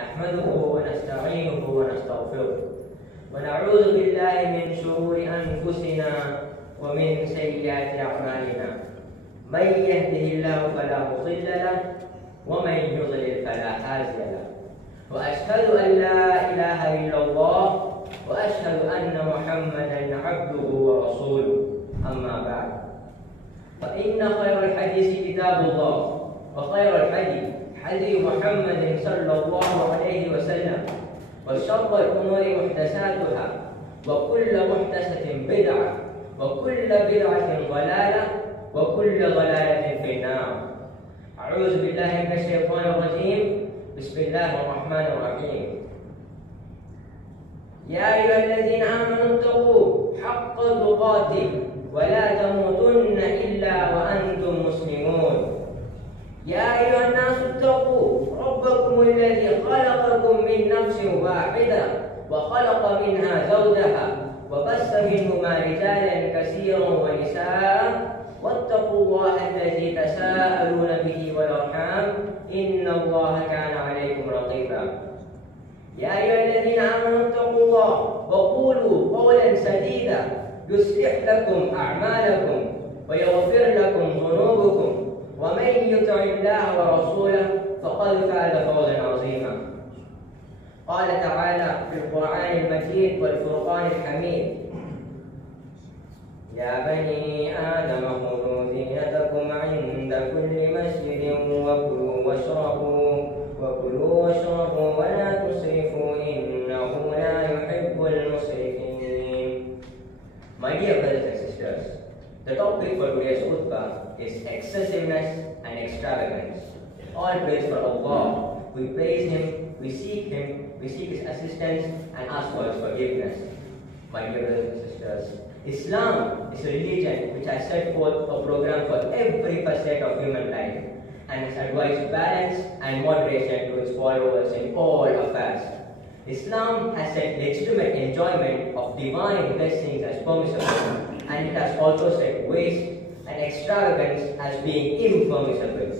نحمده ونستعينه ونستغفره ونعوذ بالله من شرور أنفسنا ومن سيئات أعمالنا من يهده الله فلا مضل له ومن يضلل فلا هادي له وأشهد أن لا إله إلا الله وأشهد أن محمدا عبده ورسوله أما بعد فإن خير الحديث كتاب الله وخير الحديث حديث محمد صلى الله عليه وسلم وشر الأمور محدثاتها وكل محدثة بدعة وكل بدعة ضلالة وكل ضلالة في النار. أعوذ بالله من الشيطان الرجيم. بسم الله الرحمن الرحيم. يا أيها الذين آمنوا اتقوا حق تقاته ولا تموتن إلا وأنتم مسلمون. يا أيها الناس اتقوا ربكم الذي خلقكم من نفس واحدة وخلق منها زوجها وبث منهما رجالا كثيرا ونساء واتقوا الله الذي تساءلون به والأرحام إن الله كان عليكم رقيبا. يا أيها الذين آمنوا اتقوا الله وقولوا قولا سديدا يصلح لكم أعمالكم ويغفر لكم ذنوبكم ومن يطع الله ورسوله فقد فاز فوزا عظيما. قال تعالى في القرآن المجيد والفرقان الحميد: يا بني آدم خذوا زينتكم عند كل مسجد وكلوا واشربوا ولا تسرفوا إنه لا يحب المسرفين. My dear brothers and sisters, the topic for today's khutbah is excessiveness and extravagance. All praise for Allah. We praise Him, we seek His assistance and ask for His forgiveness. My dear brothers and sisters, Islam is a religion which has set forth a program for every facet of human life and has advised balance and moderation to its followers in all affairs. Islam has set legitimate enjoyment of divine blessings as permissible, and it has also set waste and extravagance as being impermissible.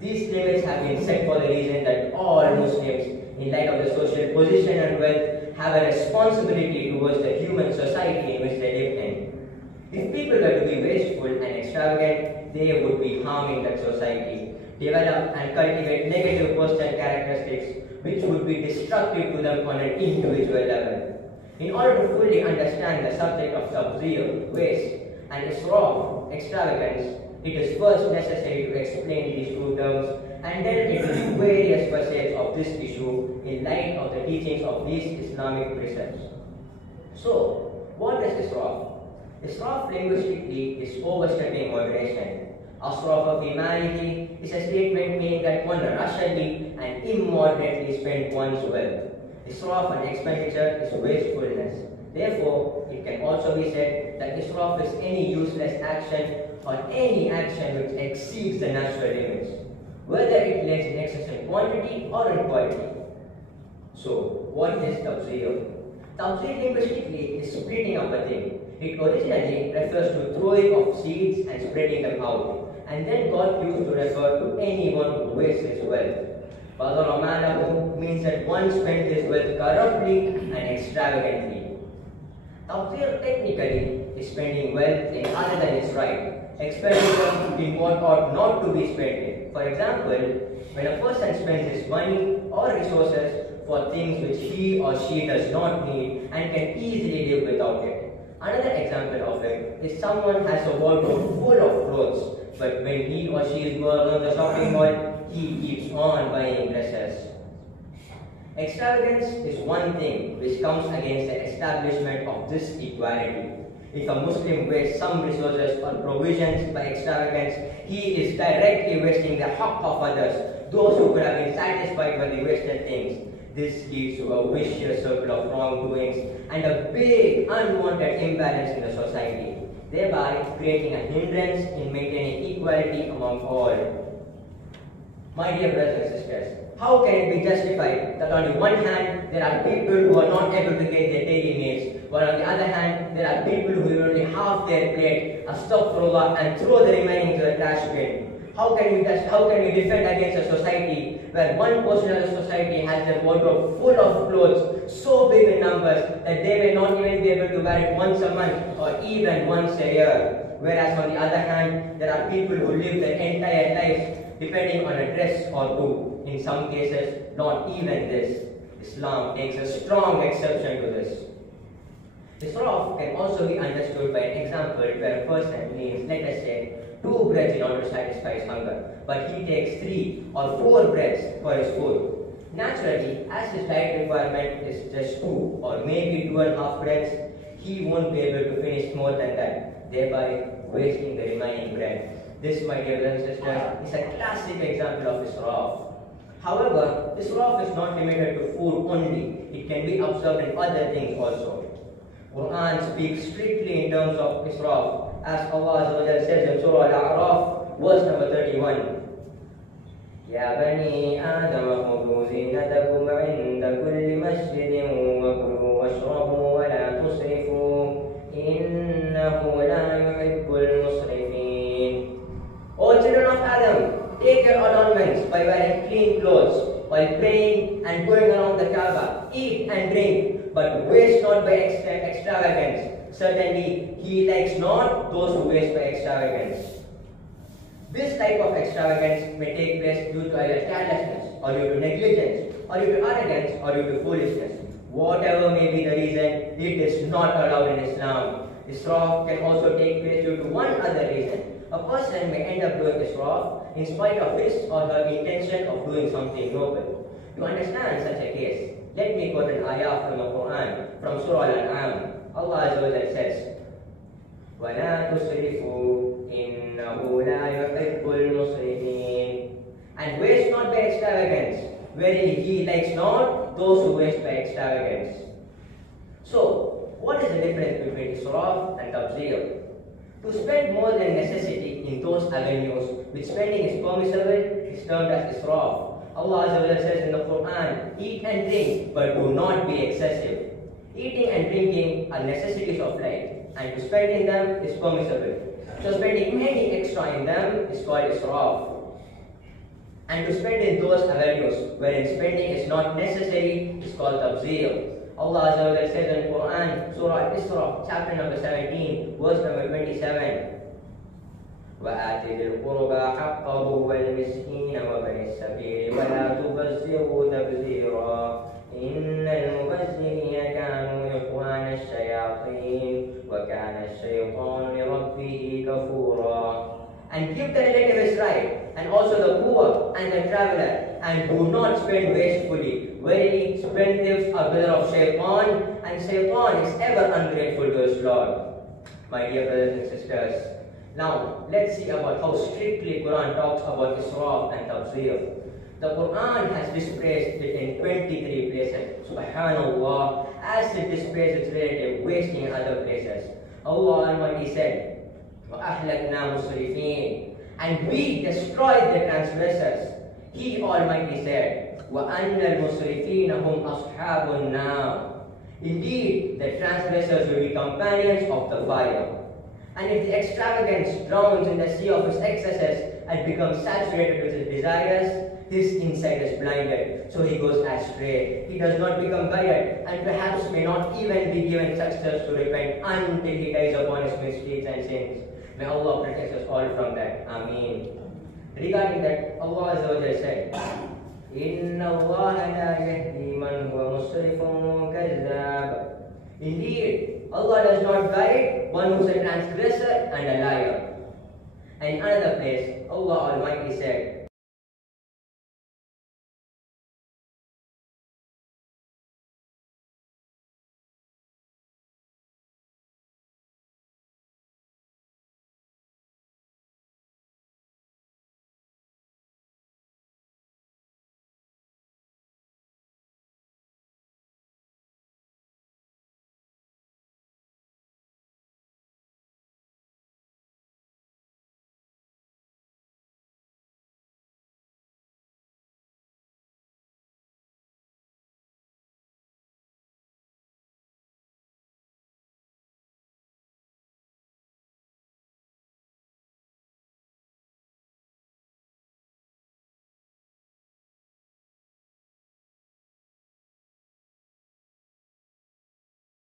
These limits have been set for the reason that all Muslims, in light of the social position and wealth, have a responsibility towards the human society in which they live in. If people were to be wasteful and extravagant, they would be harming that society, develop and cultivate negative personal characteristics which would be destructive to them on an individual level. In order to fully understand the subject of tabzir, waste, and israf, extravagance, it is first necessary to explain these two terms and delve into the various facets of this issue in light of the teachings of these Islamic precepts. So, what is israf? Israf linguistically is overstepping moderation. Ashraf fi malihi is a statement meaning that one rushedly and immoderately spends one's wealth. Israf and expenditure is wastefulness. Therefore, it can also be said that israf is any useless action or any action which exceeds the natural limits, whether it lacks in excess in quantity or in quality. So, what is tabzir? Tabzir linguistically is splitting up a thing. It originally refers to throwing of seeds and spreading them out, and then got used to refer to anyone who wastes his wealth. Badara means that one spends his wealth corruptly and extravagantly. Tabzir technically is spending wealth in other than its right, expenditure in what ought not to be spent in. For example, when a person spends his money or resources for things which he or she does not need and can easily live without it. Another example of it is someone has a wardrobe full of clothes, but when he or she is going on the shopping mall, he keeps on buying dresses. Extravagance is one thing which comes against the establishment of this equality. If a Muslim wastes some resources or provisions by extravagance, he is directly wasting the haqq of others, those who could have been satisfied by the wasted things. This leads to a vicious circle of wrongdoings and a big unwanted imbalance in the society, thereby creating a hindrance in maintaining equality among all. My dear brothers and sisters, how can it be justified that on the one hand there are people who are not able to get their daily needs, while on the other hand there are people who will only half their plate, astaghfirullah, and throw the remaining to the trash bin? How can we defend against a society where one portion of the society has their wardrobe full of clothes, so big in numbers that they may not even be able to wear it once a month or even once a year. Whereas on the other hand, there are people who live their entire lives depending on a dress or two. In some cases, not even this. Islam takes a strong exception to this. Israf can also be understood by an example where a person needs, let us say, 2 breads in order to satisfy his hunger, but he takes 3 or 4 breads for his food. Naturally, as his diet requirement is just 2 or maybe 2.5 breads, he won't be able to finish more than that, thereby wasting the remaining bread. This, my dear brothers and sisters, is a classic example of Israf. However, Israf is not limited to food only. It can be observed in other things also. Quran speaks strictly in terms of Israf, as Allah says in Surah Al-A'raf, verse number 31. يا بني آدم خذوا زينتكم عند كل مسجد وكلوا واشربوا ولا تسرفوا إنه لا يحب المسرفين. O children of Adam, take your adornments by wearing clean clothes, while praying and going around the Kaaba. Eat and drink, but waste not by extravagance. Certainly, He likes not those who waste by extravagance. This type of extravagance may take place due to either carelessness, or due to negligence, or due to arrogance, or due to foolishness. Whatever may be the reason, it is not allowed in Islam. Israf can also take place due to one other reason. A person may end up doing Israf in spite of his or her intention of doing something noble. To understand such a case, let me quote an ayah from the Quran, from Surah Al-An'am. Allah Azza wa Jalla says, وَلَا تُسْرِفُوا إِنَّهُ لَا يُحِبُّ الْمُسْرِفِينَ. And waste not by extravagance. Verily, He likes not those who waste by extravagance. So, what is the difference between Israf and Tabzir? To spend more than necessity in those avenues which spending is permissible is termed as Israf. Allah Azza wa Jalla says in the Quran, eat and drink, but do not be excessive. Eating and drinking are necessities of life, and to spend in them is permissible. So spending any extra in them is called Israf. And to spend in those avenues wherein spending is not necessary is called Tabzir. Allah Azza wa Jalla says in the Quran, Surah Al-Isra, chapter number 17, verse number 27. وآت ذي القربى حقه والمسكين وابن السبيل ولا تبذروا تبذيرا إن المبذرين كانوا إخوان الشياطين وكان الشيطان لربه كفورا. And give the relative his right, and also the poor and the traveler, and do not spend wastefully. Verily, spendthrifts are brother of Shaitan, and Shaitan is ever ungrateful to his Lord. My dear brothers and sisters, now let's see about how strictly Quran talks about Israf and Tabzir. The Quran has dispraised it in 23 places. Subhanallah, as it disprays its relative wasting in other places. Allah Almighty said, وَأَهْلَكْنَا مُسْرِفِينَ. And we destroyed the transgressors. He Almighty said, وَأَنَّ الْمُسْرِفِينَ هُمْ أَصْحَابُ النَّارِ. Indeed, the transgressors will be companions of the fire. And if the extravagance drowns in the sea of his excesses and becomes saturated with his desires, his insight is blinded, so he goes astray. He does not become guided, and perhaps may not even be given success to repent until he dies upon his misdeeds and sins. May Allah protect us all from that. Ameen. Regarding that, Allah Azza wa Jalla said, إِنَّ اللَّهَ لَا يَهْدِي مَنْ هُوَ مُسْرِفٌ كَذَّابٌ. Indeed, Allah does not guide one who is a transgressor and a liar. And in another place, Allah Almighty said,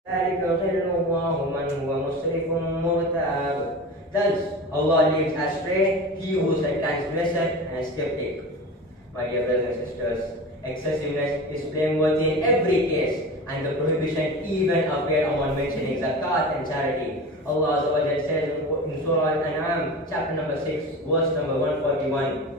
ذلك يضل الله من هو مسرف مرتاب. Thus, Allah leads astray he who is a transgressor and a skeptic. My dear brothers and sisters, excessiveness is blameworthy in every case, and the prohibition even appeared among mentioning zakat and charity. Allah Azza wa Jalla says in Surah Al-An'am, chapter number 6, verse number 141,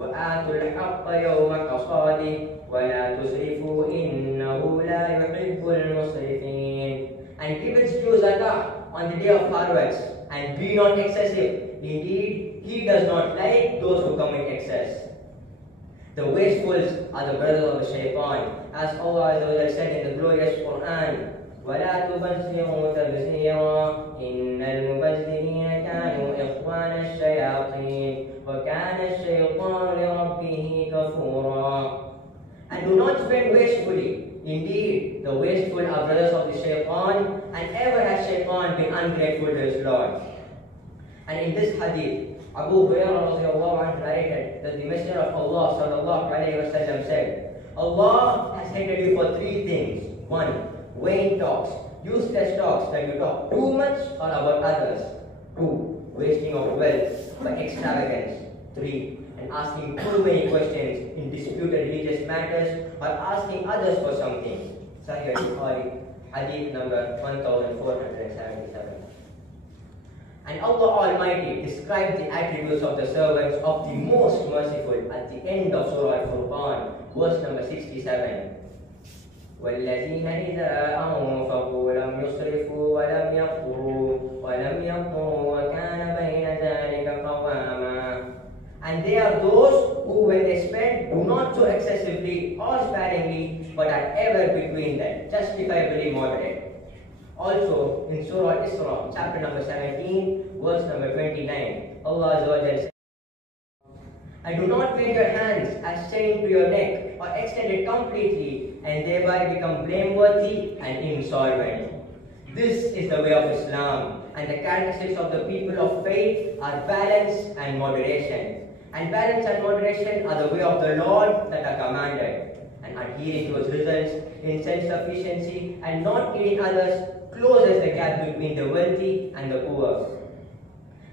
وَآتُوا الْحَقَّ يَوْمَ حَصَادِهِ وَلَا تُسْرِفُوا إِنَّهُ لَا يُحِبُّ الْمُسْرِفِينَ. And give its due zakah on the day of harvest, and be not excessive. Indeed, he does not like those who commit excess. The wastefuls are the brothers of the shaitan, as Allah Azza wa Jalla said in the glorious Quran, وَلَا تُبَذِّرُوا تَبْذِيرًا إِنَّ الْمُبَذِّرِينَ كَانُوا إِخْوَانَ الشَّيَاطِينِ وَكَانَ الشَّيْطَانُ لِرَبِّهِ كَفُورًا. And do not spend wastefully. Indeed, the wasteful are brothers of the shaitan, and ever has shaitan been ungrateful to his Lord. And in this hadith, Abu Hurairah narrated that the Messenger of Allah sallallahu alayhi wa sallam said, Allah has hated you for three things. 1. Vain talks, useless talks that you talk too much or about others. 2. Wasting of wealth for extravagance. 3. And asking too many questions in disputed religious matters or asking others for something. Sahih al-Bukhari, hadith number 1477. And Allah Almighty described the attributes of the servants of the most merciful at the end of Surah Al-Furqan, verse number 67. وَالَّذِينَ إِذَا أَنفَقُوا لَمْ يُسْرِفُوا وَلَمْ يَقْتُرُوا وَكَانَ بَيْنَ ذَلِكَ قَوَامًا. And they are those who, when they spend, do not so excessively or sparingly, but are ever between them, justifiably moderate. Also, in Surah Isra, chapter number 17, verse number 29, Allah Azza wa Jalla says, and do not make your hands as chained to your neck or extend it completely and thereby become blameworthy and insolvent. This is the way of Islam, and the characteristics of the people of faith are balance and moderation. And balance and moderation are the way of the Lord that are commanded. And adhering to its results in self-sufficiency and not needing others closes the gap between the wealthy and the poor,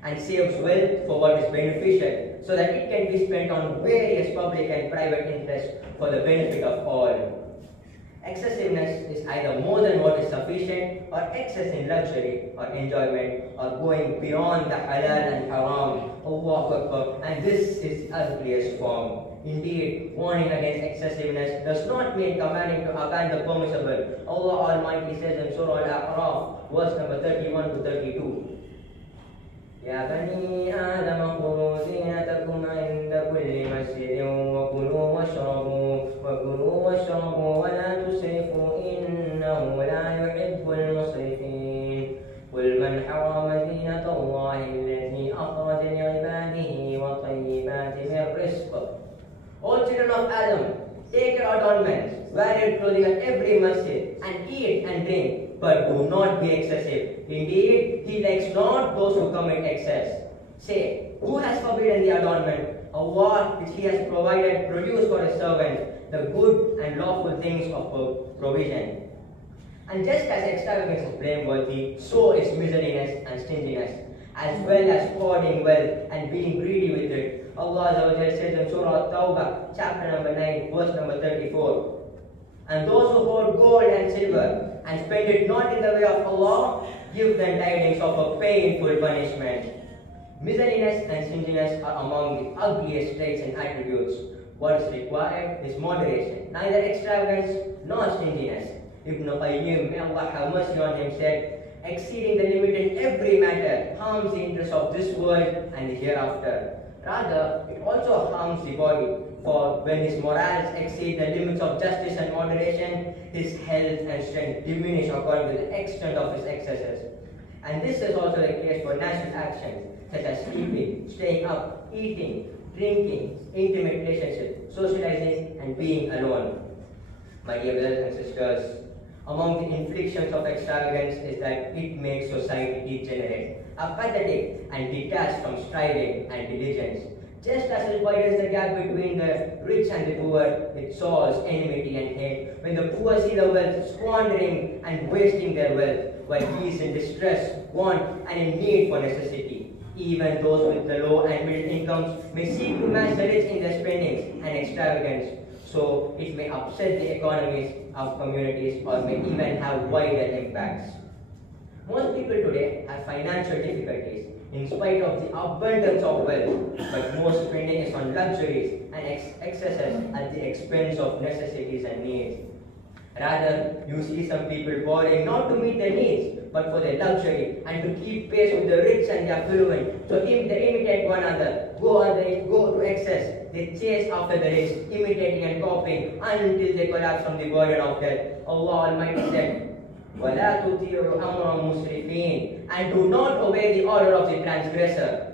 and saves wealth for what is beneficial, so that it can be spent on various public and private interests for the benefit of all. Excessiveness is either more than what is sufficient, or excess in luxury or enjoyment, or going beyond the halal and haram. Allahu Akbar. And this is ugliest form. Indeed, warning against excessiveness does not mean commanding to abandon the permissible. Allah Almighty says in Surah Al-A'raf, verse number 31 to 32. يا بني آدم خذوا زينتكم عند كل مسجد وكلوا واشربوا ولا تسرفوا إنه لا يحب المسرفين. قل من حرم زينة الله التي أخرج لعباده وطيبات من الرزق. O children of Adam, take your adornments, wear your clothing at every masjid, and eat and drink, but do not be excessive. Indeed, he likes not those who commit excess. Say, who has forbidden the adornment? Allah, which he has provided, produced for his servants the good and lawful things of provision. And just as extravagance is blameworthy, so is miserliness and stinginess, as well as hoarding wealth and being greedy with it. Allah says in Surah Tawbah, chapter number 9, verse number 34. And those who hoard gold and silver and spend it not in the way of Allah, give them tidings of a painful punishment. Miserliness and stinginess are among the ugliest traits and attributes. What is required is moderation, neither extravagance nor stinginess. Ibn Qayyim, may Allah have mercy on him, said, exceeding the limit in every matter harms the interests of this world and the hereafter. Rather, it also harms the body, for when his morals exceed the limits of justice and moderation, his health and strength diminish according to the extent of his excesses. And this is also the case for natural actions, such as sleeping, staying up, eating, drinking, intimate relationships, socializing, and being alone. My dear brothers and sisters, among the inflictions of extravagance is that it makes society degenerate, apathetic, and detached from striving and diligence. Just as it widens the gap between the rich and the poor, it sows enmity and hate. When the poor see the wealth squandering and wasting their wealth, while he is in distress, want, and in need for necessity. Even those with the low and middle incomes may seek to match the rich in their spendings and extravagance, so it may upset the economies of communities or may even have wider impacts. Most people today have financial difficulties in spite of the abundance of wealth, but most spending is on luxuries and excesses at the expense of necessities and needs. Rather, you see some people borrowing not to meet their needs, but for their luxury and to keep pace with the rich and the affluent. So they imitate one another, go to excess. They chase after the rich, imitating and copying until they collapse from the burden of death. Allah Almighty said, وَلَا تُطِيعُوا أَمْرَ الْمُسْرِفِينَ, and do not obey the order of the transgressor.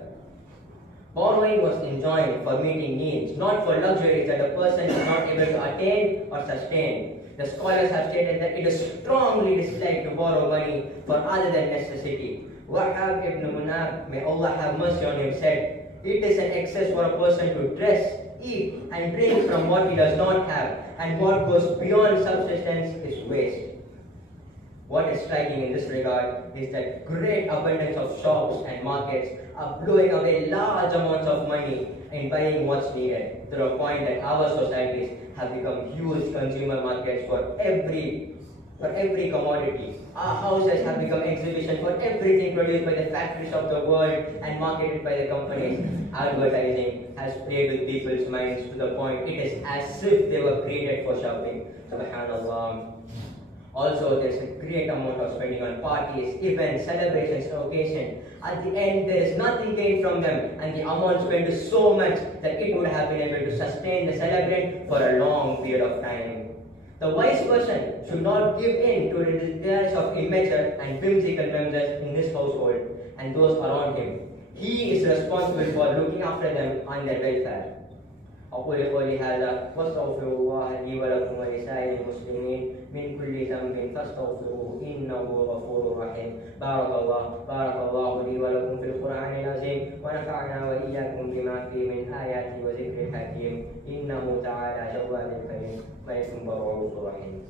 Borrowing was enjoined for meeting needs, not for luxuries that a person is not able to attain or sustain. The scholars have stated that it is strongly disliked to borrow money for other than necessity. Wahab ibn Munab, may Allah have mercy on him, said, it is an excess for a person to dress, eat, and drink from what he does not have, and what goes beyond subsistence is waste. What is striking in this regard is that great abundance of shops and markets are blowing away large amounts of money in buying what's needed, to the point that our societies have become huge consumer markets for every commodity. Our houses have become exhibitions for everything produced by the factories of the world and marketed by the companies. Advertising has played with people's minds to the point it is as if they were created for shopping. Subhanallah. Also, there's a great amount of spending on parties, events, celebrations, and occasions. At the end, there is nothing gained from them, and the amount spent is so much that it would have been able to sustain the celebrant for a long period of time. The wise person should not give in to the desires of immature and whimsical members in his household and those around him. He is responsible for looking after them and their welfare. أقول قولي هذا واستغفر الله لي ولكم ولسائر المسلمين من كل ذنب فاستغفروه إنه غفور رحيم. بارك الله لي ولكم في القرآن العظيم ونفعنا وإياكم بما فيه من آيات وذكر حكيم إنه تعالى جواد كريم ملك رؤوف رحيم.